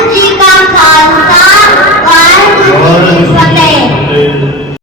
Kanji Kankan